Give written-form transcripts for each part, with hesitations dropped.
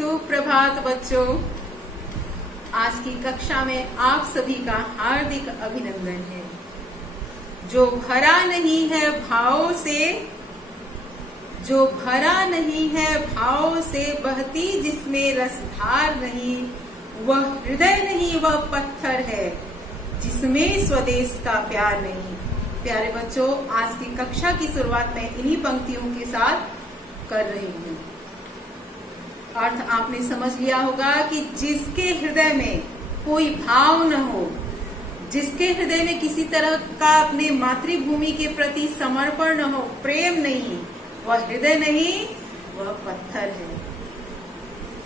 सुप्रभात बच्चों, आज की कक्षा में आप सभी का हार्दिक अभिनंदन है। जो भरा नहीं है भावों से, जो भरा नहीं है भावों से बहती जिसमें रसधार नहीं, वह हृदय नहीं वह पत्थर है जिसमें स्वदेश का प्यार नहीं। प्यारे बच्चों, आज की कक्षा की शुरुआत मैं इन्हीं पंक्तियों के साथ कर रही हूँ। अर्थ आपने समझ लिया होगा कि जिसके हृदय में कोई भाव न हो, जिसके हृदय में किसी तरह का अपने मातृभूमि के प्रति समर्पण न हो, प्रेम नहीं, वह हृदय नहीं वह पत्थर है।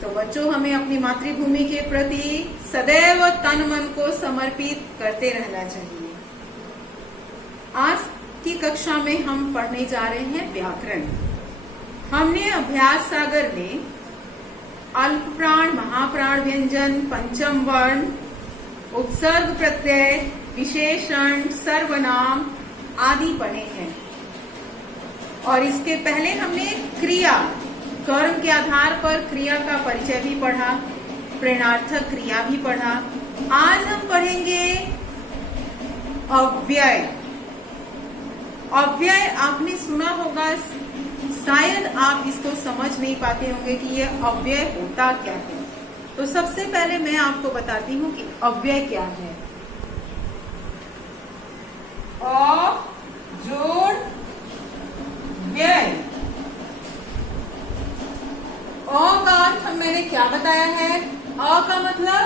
तो बच्चों, हमें अपनी मातृभूमि के प्रति सदैव तन मन को समर्पित करते रहना चाहिए। आज की कक्षा में हम पढ़ने जा रहे हैं व्याकरण। हमने अभ्यास सागर में अल्प प्राण, महाप्राण व्यंजन, पंचम वर्ण, उपसर्ग प्रत्यय, विशेषण, सर्वनाम आदि पढ़े हैं। और इसके पहले हमने क्रिया, कर्म के आधार पर क्रिया का परिचय भी पढ़ा, प्रेरणार्थक क्रिया भी पढ़ा। आज हम पढ़ेंगे अव्यय। अव्यय आपने सुना होगा, शायद आप इसको समझ नहीं पाते होंगे कि ये अव्यय होता क्या है। तो सबसे पहले मैं आपको बताती हूँ कि अव्यय क्या है। अ जोड़ व्यय। अ का अर्थ मैंने क्या बताया है? अ का मतलब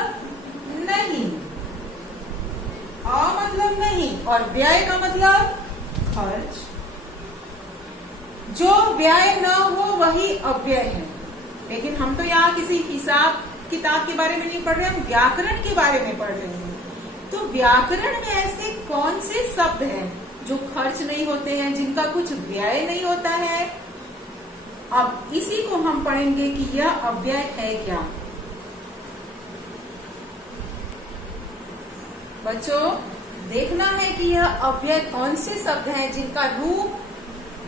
नहीं, अ मतलब नहीं, और व्यय का मतलब खर्च। जो व्यय न हो वही अव्यय है। लेकिन हम तो यहाँ किसी हिसाब किताब के बारे में नहीं पढ़ रहे, हम व्याकरण के बारे में पढ़ रहे हैं। तो व्याकरण में ऐसे कौन से शब्द हैं जो खर्च नहीं होते हैं, जिनका कुछ व्यय नहीं होता है? अब इसी को हम पढ़ेंगे कि यह अव्यय है क्या। बच्चों, देखना है कि यह अव्यय कौन से शब्द हैं जिनका रूप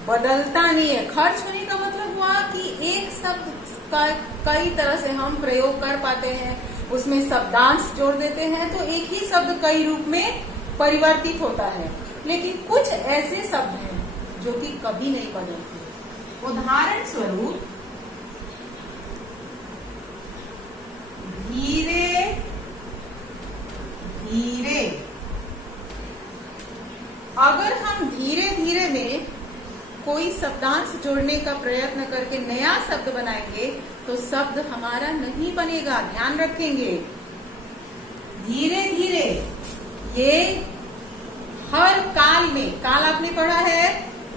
बदलता नहीं है। खर्च होने का मतलब हुआ कि एक शब्द का कई तरह से हम प्रयोग कर पाते हैं, उसमें शब्दांश जोड़ देते हैं तो एक ही शब्द कई रूप में परिवर्तित होता है। लेकिन कुछ ऐसे शब्द हैं जो कि कभी नहीं बदलते। उदाहरण स्वरूप धीरे धीरे। अगर हम धीरे धीरे में कोई शब्दांश जोड़ने का प्रयत्न करके नया शब्द बनाएंगे तो शब्द हमारा नहीं बनेगा। ध्यान रखेंगे, धीरे धीरे ये हर काल में, काल आपने पढ़ा है,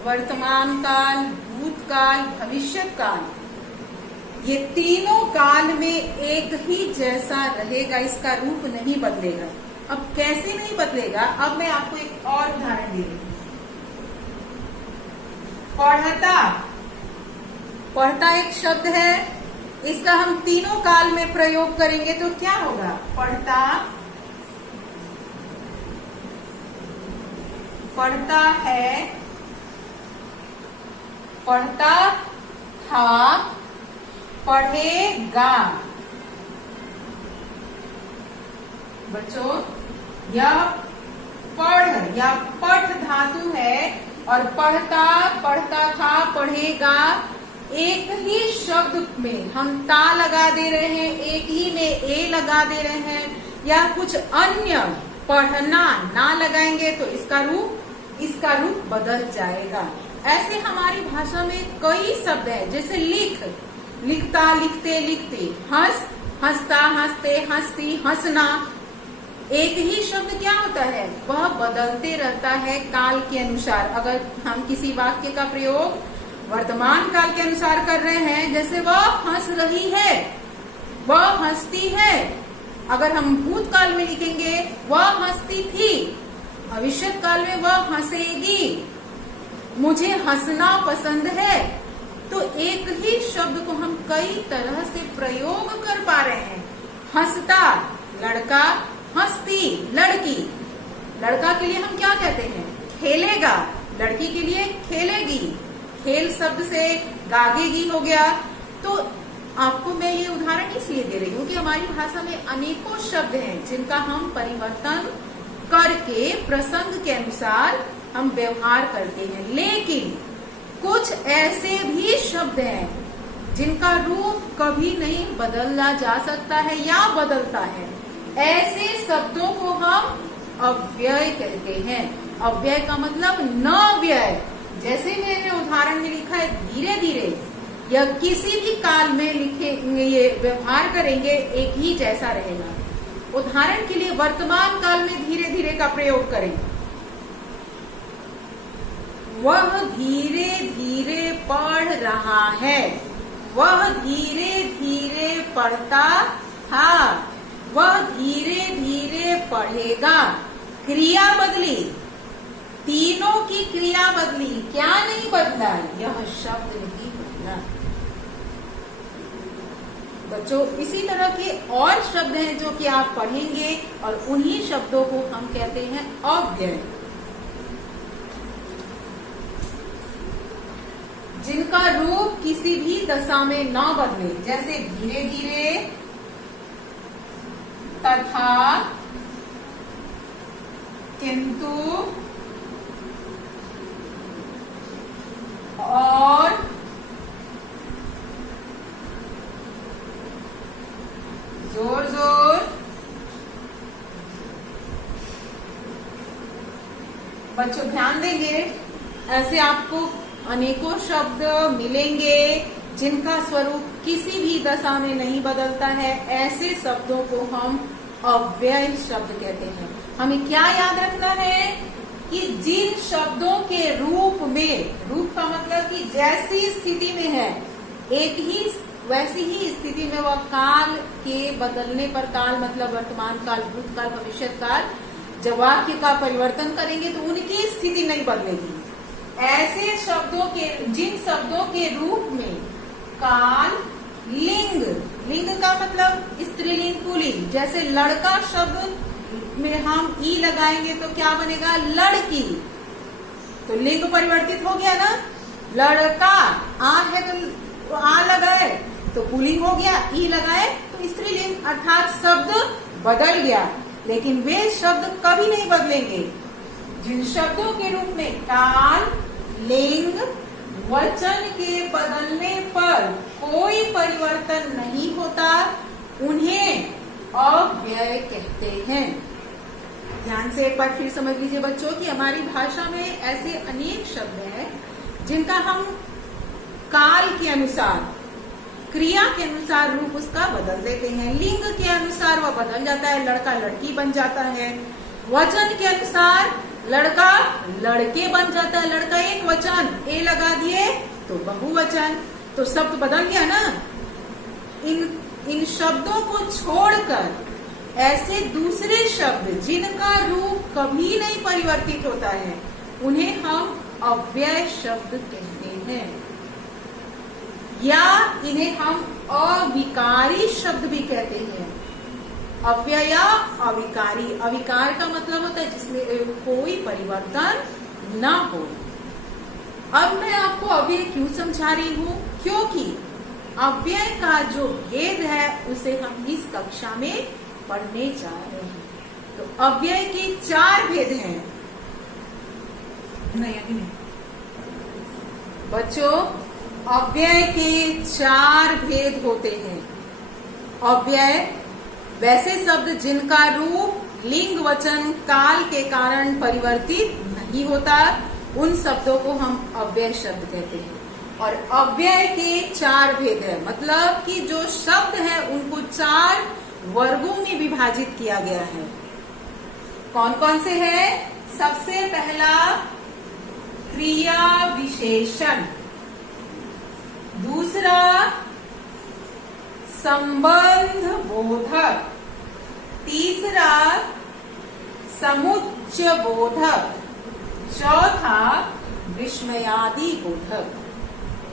वर्तमान काल, भूतकाल, भविष्यत काल, ये तीनों काल में एक ही जैसा रहेगा, इसका रूप नहीं बदलेगा। अब कैसे नहीं बदलेगा? अब मैं आपको एक और उदाहरण दे रही हूँ। पढ़ता। पढ़ता एक शब्द है, इसका हम तीनों काल में प्रयोग करेंगे तो क्या होगा? पढ़ता, पढ़ता है, पढ़ता था, पढ़ेगा। बच्चों, यह पढ़ या पठ धातु है और पढ़ता, पढ़ता था, पढ़ेगा, एक ही शब्द में हम ता लगा दे रहे हैं, एक ही में ए लगा दे रहे हैं, या कुछ अन्य पढ़ना ना लगाएंगे तो इसका रूप बदल जाएगा। ऐसे हमारी भाषा में कई शब्द हैं, जैसे लिख, लिखता, लिखते, लिखती, हंस, हंसता, हंसते, हंसती, हंसना। एक ही शब्द क्या होता है? वह बदलते रहता है काल के अनुसार। अगर हम किसी वाक्य का प्रयोग वर्तमान काल के अनुसार कर रहे हैं, जैसे वह हंस रही है, वह हंसती है, अगर हम भूतकाल में लिखेंगे वह हंसती थी, भविष्यत काल में वह हंसेगी, मुझे हंसना पसंद है। तो एक ही शब्द को हम कई तरह से प्रयोग कर पा रहे हैं। हंसता लड़का, हंसती लड़की। लड़का के लिए हम क्या कहते हैं? खेलेगा। लड़की के लिए खेलेगी। खेल शब्द से गागेगी हो गया। तो आपको मैं ये उदाहरण इसलिए दे रही हूँ कि हमारी भाषा में अनेकों शब्द हैं जिनका हम परिवर्तन करके प्रसंग के अनुसार हम व्यवहार करते हैं, लेकिन कुछ ऐसे भी शब्द हैं जिनका रूप कभी नहीं बदला जा सकता है या बदलता है। ऐसे शब्दों को हम अव्यय कहते हैं। अव्यय का मतलब न व्यय। जैसे मैंने उदाहरण में लिखा है धीरे धीरे, या किसी भी काल में लिखेंगे, ये व्यवहार करेंगे एक ही जैसा रहेगा। उदाहरण के लिए वर्तमान काल में धीरे धीरे का प्रयोग करें। वह धीरे धीरे पढ़ रहा है, वह धीरे धीरे पढ़ता था, वह धीरे धीरे पढ़ेगा। क्रिया बदली, तीनों की क्रिया बदली, क्या नहीं बदला? यह शब्द नहीं बदला। बच्चों, इसी तरह के और शब्द हैं जो कि आप पढ़ेंगे और उन्हीं शब्दों को हम कहते हैं अव्यय, जिनका रूप किसी भी दशा में न बदले। जैसे धीरे धीरे, तथा, किंतु, और, जोर जोर। बच्चों ध्यान देंगे, ऐसे आपको अनेकों शब्द मिलेंगे जिनका स्वरूप किसी भी दशा में नहीं बदलता है। ऐसे शब्दों को हम अव्यय शब्द कहते हैं। हमें क्या याद रखना है कि जिन शब्दों के रूप में, रूप का मतलब कि जैसी स्थिति में है, एक ही वैसी ही स्थिति में वह काल के बदलने पर, काल मतलब वर्तमान काल, भूतकाल, भविष्य काल, जब वाक्य का परिवर्तन करेंगे तो उनकी स्थिति नहीं बदलेगी। ऐसे शब्दों के, जिन शब्दों के रूप में काल, लिंग, लिंग का मतलब स्त्रीलिंग पुल्लिंग, जैसे लड़का शब्द में हम ई लगाएंगे तो क्या बनेगा? लड़की। तो लिंग परिवर्तित हो गया ना। लड़का, आ है तो आ लगाए तो पुल्लिंग हो गया, ई लगाए तो स्त्रीलिंग, अर्थात शब्द बदल गया। लेकिन वे शब्द कभी नहीं बदलेंगे जिन शब्दों के रूप में काल, लिंग, वचन के बदलने पर कोई परिवर्तन नहीं होता, उन्हें अव्यय कहते हैं। ध्यान से एक बार फिर समझ लीजिए बच्चों कि हमारी भाषा में ऐसे अनेक शब्द हैं जिनका हम काल के अनुसार, क्रिया के अनुसार रूप उसका बदल देते हैं। लिंग के अनुसार वह बदल जाता है, लड़का लड़की बन जाता है। वचन के अनुसार लड़का लड़के बन जाता है, लड़का एक वचन, ए लगा दिए तो बहुवचन, तो शब्द बदल गया ना। इन शब्दों को छोड़कर ऐसे दूसरे शब्द जिनका रूप कभी नहीं परिवर्तित होता है, उन्हें हम अव्यय शब्द कहते हैं, या इन्हें हम अविकारी शब्द भी कहते हैं। अव्यय, अविकारी, अविकार का मतलब होता है जिसमें कोई परिवर्तन न हो। अब मैं आपको अव्यय क्यों समझा रही हूँ? क्योंकि अव्यय का जो भेद है उसे हम इस कक्षा में पढ़ने जा रहे हैं। तो अव्यय के 4 भेद हैं। नहीं बच्चों, अव्यय के 4 भेद होते हैं। अव्यय वैसे शब्द जिनका रूप लिंग, वचन, काल के कारण परिवर्तित नहीं होता, उन शब्दों को हम अव्यय शब्द कहते हैं। और अव्यय के 4 भेद है, मतलब कि जो शब्द है उनको 4 वर्गों में विभाजित किया गया है। कौन कौन से हैं? सबसे पहला क्रिया विशेषण, दूसरा संबंध बोधक, तीसरा समुच्चय बोधक, चौथा विस्मयादि बोधक।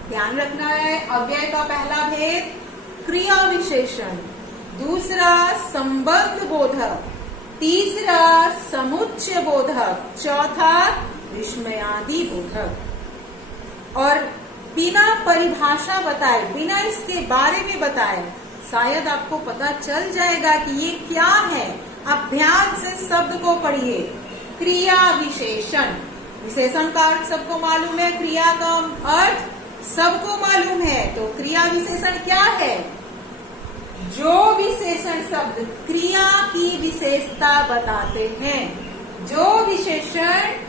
ध्यान रखना है, अव्यय का पहला भेद क्रिया विशेषण, दूसरा संबंध बोधक, तीसरा समुच्चय बोधक, चौथा विस्मयादि बोधक। और बिना परिभाषा बताए, बिना इसके बारे में बताए शायद आपको पता चल जाएगा कि ये क्या है। आप ध्यान से शब्द को पढ़िए। क्रिया विशेषण, विशेषण का अर्थ सबको मालूम है, क्रिया का अर्थ सबको मालूम है। तो क्रिया विशेषण क्या है? जो विशेषण शब्द क्रिया की विशेषता बताते हैं, जो विशेषण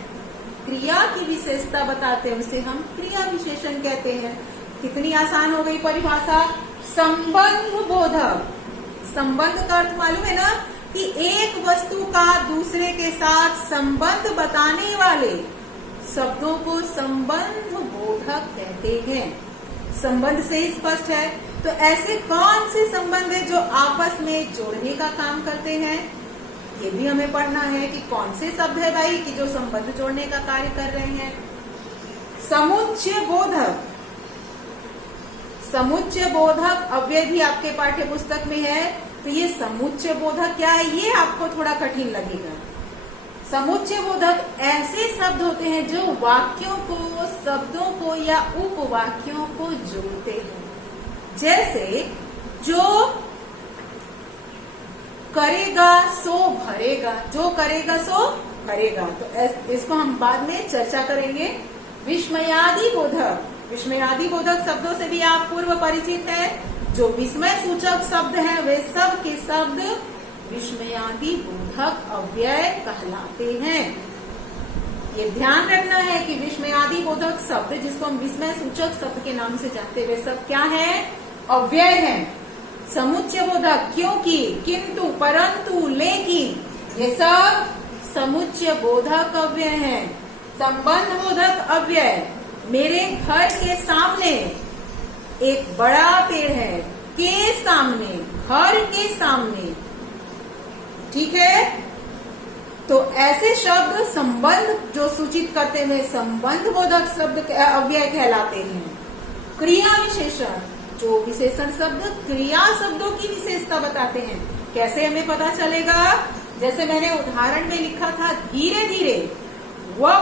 क्रिया की विशेषता बताते हैं उसे हम क्रिया विशेषण कहते हैं। कितनी आसान हो गई परिभाषा। संबंध बोधक, संबंध का अर्थ मालूम है ना कि एक वस्तु का दूसरे के साथ संबंध बताने वाले शब्दों को संबंध बोधक कहते हैं। संबंध से ही स्पष्ट है। तो ऐसे कौन से संबंध है जो आपस में जोड़ने का काम करते हैं, ये भी हमें पढ़ना है कि कौन से शब्द है भाई कि जो संबंध जोड़ने का कार्य कर रहे हैं। समुच्चय बोधक, समुच्चय बोधक अव्यय भी आपके पाठ्य पुस्तक में है। तो ये समुच्चय बोधक क्या है, ये आपको थोड़ा कठिन लगेगा। समुच्चय बोधक ऐसे शब्द होते हैं जो वाक्यों को, शब्दों को या उपवाक्यों को जोड़ते हैं। जैसे जो करेगा सो भरेगा, जो करेगा सो भरेगा। तो इसको हम बाद में चर्चा करेंगे। विस्मयादि बोधक, विस्मयादि बोधक शब्दों से भी आप पूर्व परिचित हैं। जो विस्मय सूचक शब्द हैं वे सब के शब्द विस्मयादि बोधक अव्यय कहलाते हैं। ये ध्यान रखना है कि विस्मयादि बोधक शब्द जिसको हम विस्मय सूचक शब्द के नाम से जानते हैं वे सब क्या है? अव्यय है। समुच्चय बोधक क्योंकि, किंतु, परंतु, लेकिन ये सब समुच्चय बोधक अव्यय है। संबंध बोधक अव्यय, मेरे घर के सामने एक बड़ा पेड़ है, के सामने, घर के सामने, ठीक है। तो ऐसे शब्द संबंध जो सूचित करते हुए संबंध बोधक शब्द अव्यय कहलाते हैं। क्रिया विशेषण, जो विशेषण शब्द क्रिया शब्दों की विशेषता बताते हैं। कैसे हमें पता चलेगा? जैसे मैंने उदाहरण में लिखा था धीरे धीरे, वह,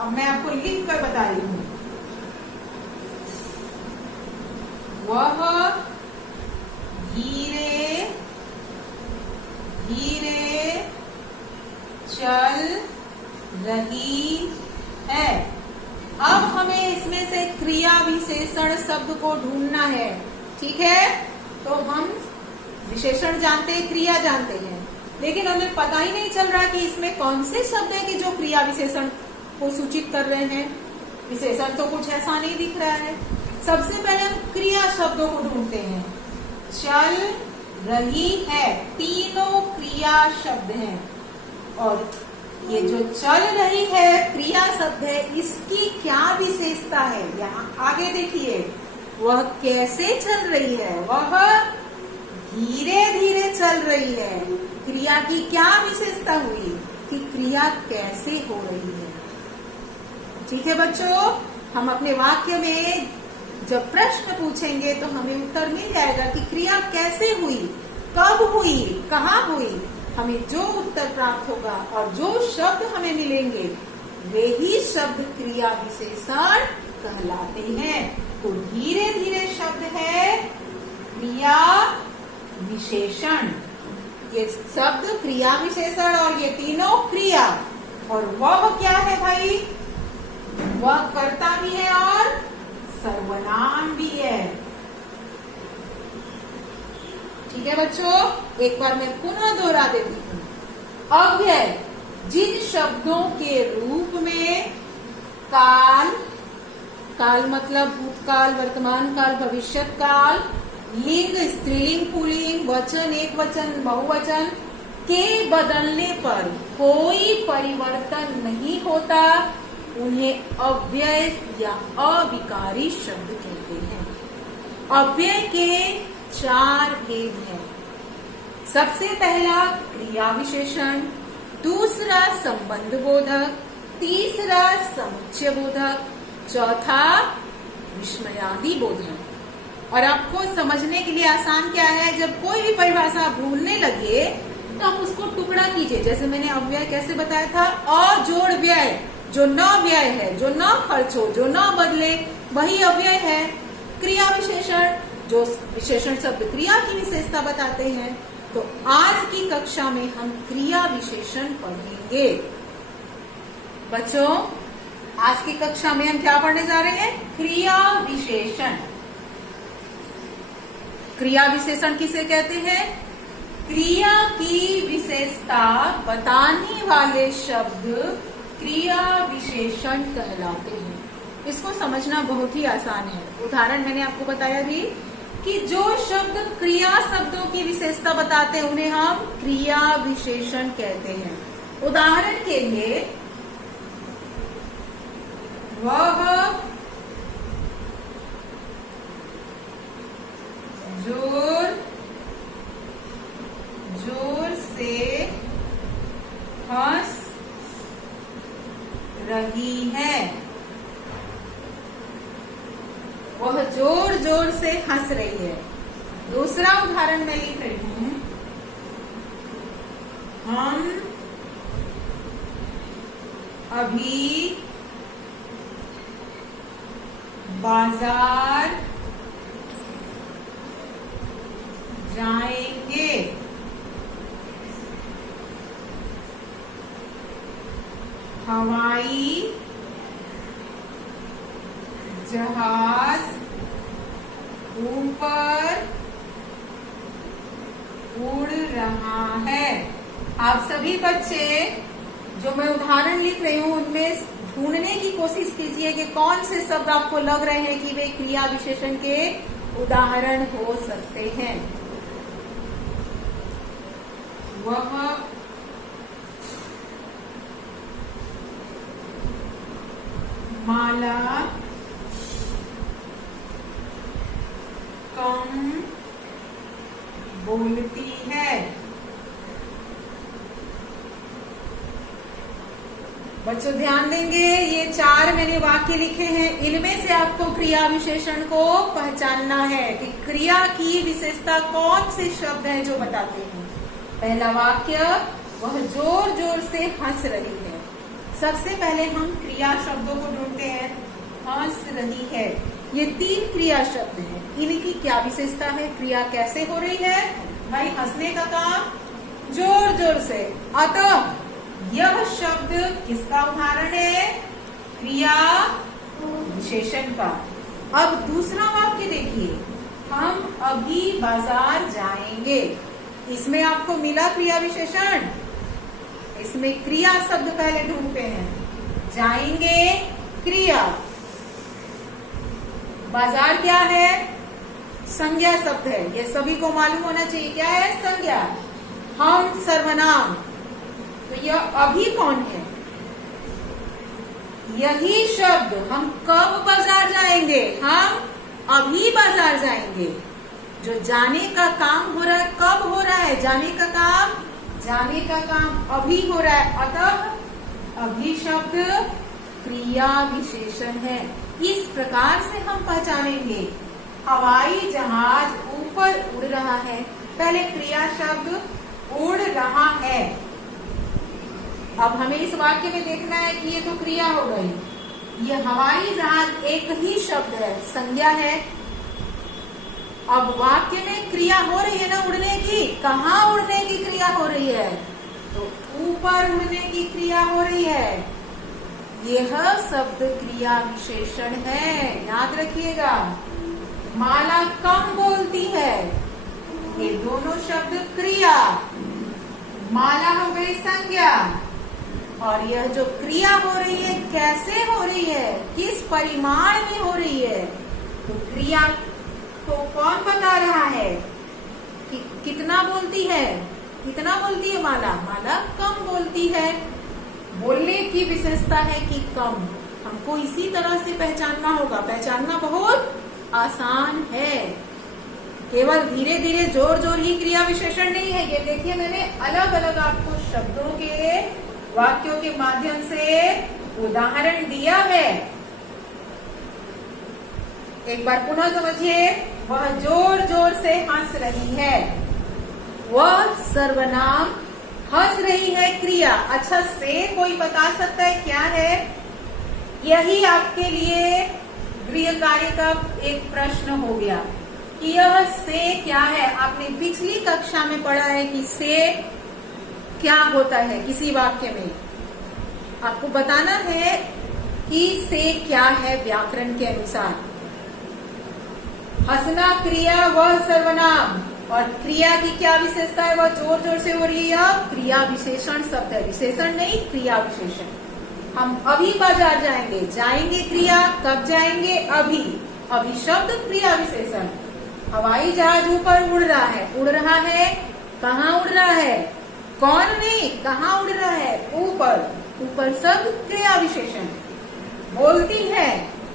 अब मैं आपको लिख कर बता रही हूं, वह धीरे धीरे चल रही है। अब हमें इसमें से क्रिया विशेषण शब्द को ढूंढना है, ठीक है। तो हम विशेषण जानते हैं, क्रिया जानते हैं, लेकिन हमें पता ही नहीं चल रहा कि इसमें कौन से शब्द है कि जो क्रिया विशेषण को सूचित कर रहे हैं। विशेषण तो कुछ ऐसा नहीं दिख रहा है। सबसे पहले हम क्रिया शब्दों को ढूंढते हैं। चल रही है, तीनों क्रिया शब्द हैं। और ये जो चल रही है क्रिया शब्द है, इसकी क्या विशेषता है? यहाँ आगे देखिए, वह कैसे चल रही है? वह धीरे धीरे चल रही है। क्रिया की क्या विशेषता हुई कि क्रिया कैसे हो रही है? ठीक है बच्चों, हम अपने वाक्य में जब प्रश्न पूछेंगे तो हमें उत्तर मिल जाएगा कि क्रिया कैसे हुई, कब हुई, कहाँ हुई। हमें जो उत्तर प्राप्त होगा और जो शब्द हमें मिलेंगे वे ही शब्द क्रिया विशेषण कहलाते हैं। तो धीरे धीरे शब्द है क्रिया विशेषण। ये शब्द क्रिया विशेषण और ये तीनों क्रिया। और वह क्या है भाई? वह कर्ता भी है और सर्वनाम भी है। ठीक है बच्चों, एक बार मैं पुनः दोहरा देती हूँ। अव्यय जिन शब्दों के रूप में काल, काल मतलब भूतकाल, वर्तमान काल, भविष्यत काल, लिंग, स्त्रीलिंग, पुल्लिंग, वचन, एक वचन, बहुवचन के बदलने पर कोई परिवर्तन नहीं होता, उन्हें अव्यय या अविकारी शब्द कहते हैं। अव्यय के 4 भेद हैं। सबसे पहला क्रिया विशेषण, दूसरा संबंध बोधक, तीसरा समुच्चय बोधक, चौथा विस्मयादि बोधक। और आपको समझने के लिए आसान क्या है, जब कोई भी परिभाषा भूलने लगे तो आप उसको टुकड़ा कीजिए। जैसे मैंने अव्यय कैसे बताया था, अजोड़ व्यय, जो न व्यय है, जो न खर्च हो, जो न बदले, वही अव्यय है। क्रिया विशेषण, जो विशेषण शब्द क्रिया की विशेषता बताते हैं। तो आज की कक्षा में हम क्रिया विशेषण पढ़ेंगे। बच्चों, आज की कक्षा में हम क्या पढ़ने जा रहे हैं? क्रिया विशेषण। क्रिया विशेषण किसे कहते हैं? क्रिया की विशेषता बताने वाले शब्द क्रिया विशेषण कहलाते हैं। इसको समझना बहुत ही आसान है। उदाहरण मैंने आपको बताया भी कि जो शब्द क्रिया शब्दों की विशेषता बताते हैं उन्हें हम क्रिया विशेषण कहते हैं। उदाहरण के लिए, वह जोर जोर से हंस रही है। वह जोर जोर से हंस रही है। दूसरा उदाहरण मैं लिख रही हूं, हम अभी बाजार जाएंगे। हवाई जहाज ऊपर उड़ रहा है। आप सभी बच्चे जो मैं उदाहरण लिख रही हूँ उनमें ढूंढने की कोशिश कीजिए कि कौन से शब्द आपको लग रहे हैं कि वे क्रिया विशेषण के उदाहरण हो सकते हैं। वह माला कम बोलती है। बच्चों ध्यान देंगे, ये 4 मैंने वाक्य लिखे हैं। इनमें से आपको क्रिया विशेषण को पहचानना है कि क्रिया की विशेषता कौन से शब्द हैं जो बताते हैं। पहला वाक्य, वह जोर जोर से हंस रही है। सबसे पहले हम क्रिया शब्दों को ढूंढते हैं। हंस रही है, ये 3 क्रिया शब्द हैं। इनकी क्या विशेषता है? क्रिया कैसे हो रही है? भाई हंसने का काम जोर जोर से। अतः यह शब्द किसका उदाहरण है? क्रिया विशेषण का। अब दूसरा वाक्य देखिए, हम अभी बाजार जाएंगे। इसमें आपको मिला क्रिया विशेषण। इसमें क्रिया शब्द पहले ढूंढते हैं। जाएंगे क्रिया, बाजार क्या है? संज्ञा शब्द है, ये सभी को मालूम होना चाहिए। क्या है? संज्ञा। हम सर्वनाम। तो यह अभी कौन है? यही शब्द। हम कब बाजार जाएंगे? हम अभी बाजार जाएंगे। जो जाने का काम हो रहा है, कब हो रहा है जाने का काम? जाने का काम अभी हो रहा है। अतः अभी शब्द क्रिया विशेषण है। इस प्रकार से हम पहचानेंगे। हवाई जहाज ऊपर उड़ रहा है, पहले क्रिया शब्द उड़ रहा है। अब हमें इस वाक्य में देखना है कि ये तो क्रिया हो गई। ये हवाई जहाज एक ही शब्द है, संज्ञा है। अब वाक्य में क्रिया हो रही है ना उड़ने की। कहाँ उड़ने की क्रिया हो रही है? तो ऊपर उड़ने की क्रिया हो रही है। यह शब्द क्रिया विशेषण है, याद रखिएगा। माला कम बोलती है, ये दोनों शब्द क्रिया। माला हो गई संज्ञा, और यह जो क्रिया हो रही है कैसे हो रही है, किस परिमाण में हो रही है? तो क्रिया तो कौन बता रहा है कि कितना बोलती है? कितना बोलती है माला? माला कम बोलती है। बोलने की विशेषता है कि कम। हमको इसी तरह से पहचानना होगा। पहचानना बहुत आसान है। केवल धीरे धीरे जोर जोर ही क्रिया विशेषण नहीं है। ये देखिए, मैंने अलग अलग आपको शब्दों के, वाक्यों के माध्यम से उदाहरण दिया है। एक बार पुनः समझिए। वह जोर जोर से हंस रही है। वह सर्वनाम, हंस रही है क्रिया। अच्छा, से कोई बता सकता है क्या है? यही आपके लिए गृह कार्य का एक प्रश्न हो गया कि यह से क्या है। आपने पिछली कक्षा में पढ़ा है कि से क्या होता है किसी वाक्य में। आपको बताना है कि से क्या है व्याकरण के अनुसार। हंसना क्रिया वह सर्वनाम, और क्रिया की क्या विशेषता है, वह जोर जोर से हो रही है। क्रिया विशेषण शब्द है, विशेषण नहीं, क्रिया विशेषण। हम अभी बाजार जाएंगे, जाएंगे क्रिया, कब जाएंगे, अभी। अभी शब्द क्रिया विशेषण। हवाई जहाज ऊपर उड़ रहा है, उड़ रहा है, कहाँ उड़ रहा है, कौन नहीं, कहाँ उड़ रहा है, ऊपर। ऊपर शब्द क्रिया विशेषण। बोलती है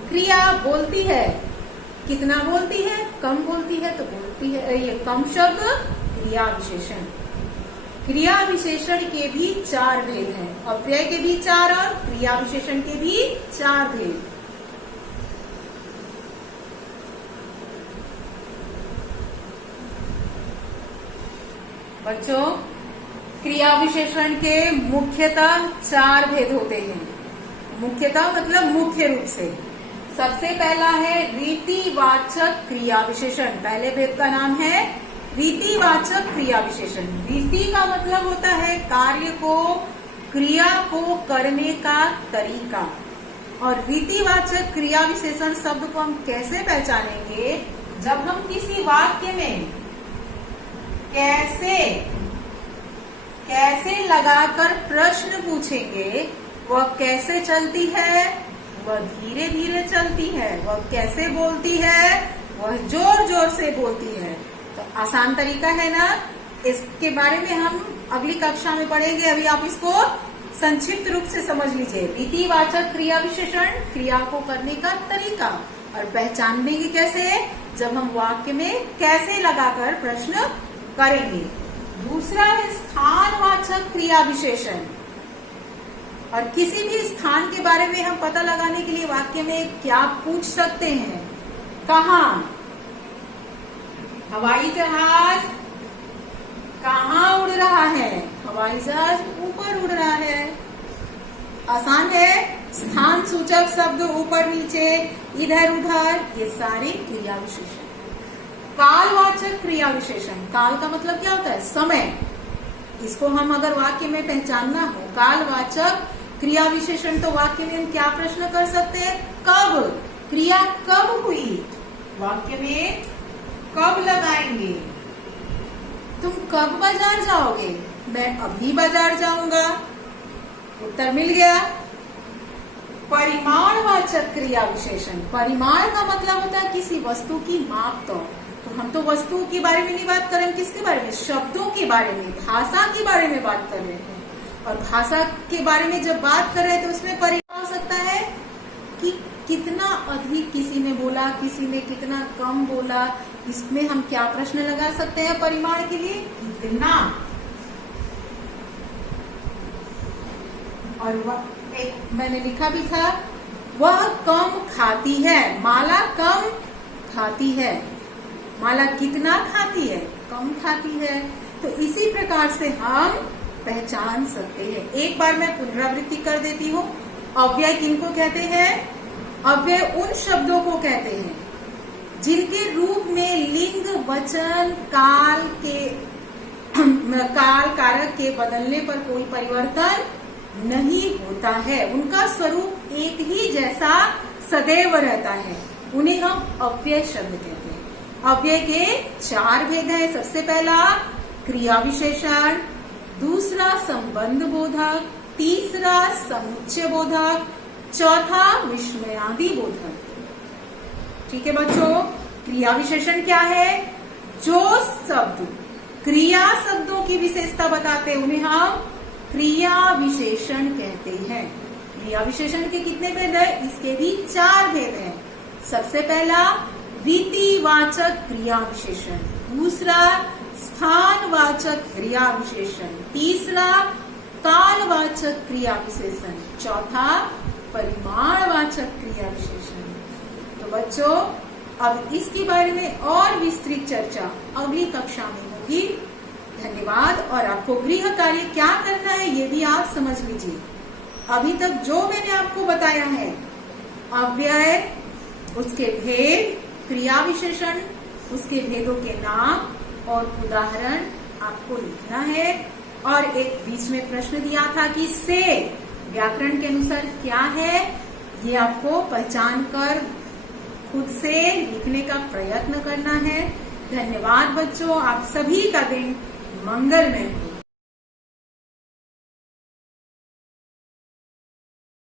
क्रिया, बोलती है, कितना बोलती है, कम बोलती है तो बोलती है, ये कम शब्द क्रिया विशेषण। क्रिया विशेषण के भी 4 भेद हैं, अव्यय के भी 4 और क्रिया विशेषण के भी 4 भेद। बच्चों, क्रिया विशेषण के मुख्यतः 4 भेद होते हैं। मुख्यतः मतलब मुख्य रूप से। सबसे पहला है रीतिवाचक क्रिया विशेषण। पहले भेद का नाम है रीतिवाचक क्रिया विशेषण। रीति का मतलब होता है कार्य को, क्रिया को करने का तरीका। और रीतिवाचक क्रिया विशेषण शब्द को हम कैसे पहचानेंगे, जब हम किसी वाक्य में कैसे लगाकर प्रश्न पूछेंगे। वह कैसे चलती है, वह धीरे धीरे चलती है, वह कैसे बोलती है, वह जोर जोर से बोलती है। तो आसान तरीका है ना, इसके बारे में हम अगली कक्षा में पढ़ेंगे। अभी आप इसको संक्षिप्त रूप से समझ लीजिए। रीतिवाचक क्रिया विशेषण, क्रिया को करने का तरीका। और पहचानेंगे कैसे, जब हम वाक्य में कैसे लगाकर प्रश्न करेंगे। दूसरा है स्थानवाचक क्रिया विशेषण। और किसी भी स्थान के बारे में हम पता लगाने के लिए वाक्य में क्या पूछ सकते हैं, कहाँ, हवाई जहाज कहाँ उड़ रहा है, हवाई जहाज ऊपर उड़ रहा है। आसान है। स्थान सूचक शब्द ऊपर नीचे, इधर उधर, ये सारे क्रिया विशेषण। कालवाचक क्रिया विशेषण। काल का मतलब क्या होता है, समय। इसको हम अगर वाक्य में पहचानना हो, कालवाचक क्रिया विशेषण, तो वाक्य में हम क्या प्रश्न कर सकते हैं, कब, क्रिया कब हुई, वाक्य में कब लगाएंगे। तुम कब बाजार जाओगे, मैं अभी बाजार जाऊंगा। उत्तर मिल गया। परिमाणवाचक क्रिया विशेषण। परिमाण का मतलब होता है किसी वस्तु की माप तौल। तो हम तो वस्तु के बारे में नहीं बात कर रहे हैं, किसके बारे में, शब्दों के बारे में, भाषा के बारे में बात कर रहे हैं। और भाषा के बारे में जब बात कर रहे हैं तो उसमें परिमाण हो सकता है कि कितना अधिक किसी ने बोला, किसी ने कितना कम बोला। इसमें हम क्या प्रश्न लगा सकते हैं परिमाण के लिए, कितना। और एक मैंने लिखा भी था, वह कम खाती है, माला कम खाती है। माला कितना खाती है, कम खाती है। तो इसी प्रकार से हम पहचान सकते हैं। एक बार मैं पुनरावृत्ति कर देती हूँ। अव्यय किनको कहते हैं, अव्यय उन शब्दों को कहते हैं जिनके रूप में लिंग, वचन, काल कारक के बदलने पर कोई परिवर्तन नहीं होता है। उनका स्वरूप एक ही जैसा सदैव रहता है। उन्हें हम अव्यय शब्द कहते हैं। अव्यय के 4 भेद हैं। सबसे पहला क्रिया विशेषण, दूसरा संबंध बोधक, तीसरा समुच्चय बोधक, चौथा विस्मयादि बोधक। ठीक है बच्चों, क्रिया विशेषण क्या है, जो शब्द क्रिया शब्दों की विशेषता बताते हैं उन्हें हम क्रिया विशेषण कहते हैं। क्रिया विशेषण के कितने भेद हैं, इसके भी 4 भेद हैं। सबसे पहला रीतिवाचक क्रिया विशेषण, दूसरा स्थानवाचक क्रिया विशेषण, तीसरा कालवाचक क्रिया विशेषण, चौथा परिमाणवाचक क्रिया विशेषण। तो बच्चों, अब इसके बारे में और विस्तृत चर्चा अगली कक्षा में होगी। धन्यवाद। और आपको गृह कार्य क्या करना है ये भी आप समझ लीजिए। अभी तक जो मैंने आपको बताया है अव्यय, उसके भेद, क्रिया विशेषण, उसके भेदों के नाम और उदाहरण आपको लिखना है। और एक बीच में प्रश्न दिया था कि से व्याकरण के अनुसार क्या है, ये आपको पहचान कर खुद से लिखने का प्रयत्न करना है। धन्यवाद बच्चों, आप सभी का दिन मंगलमय हो।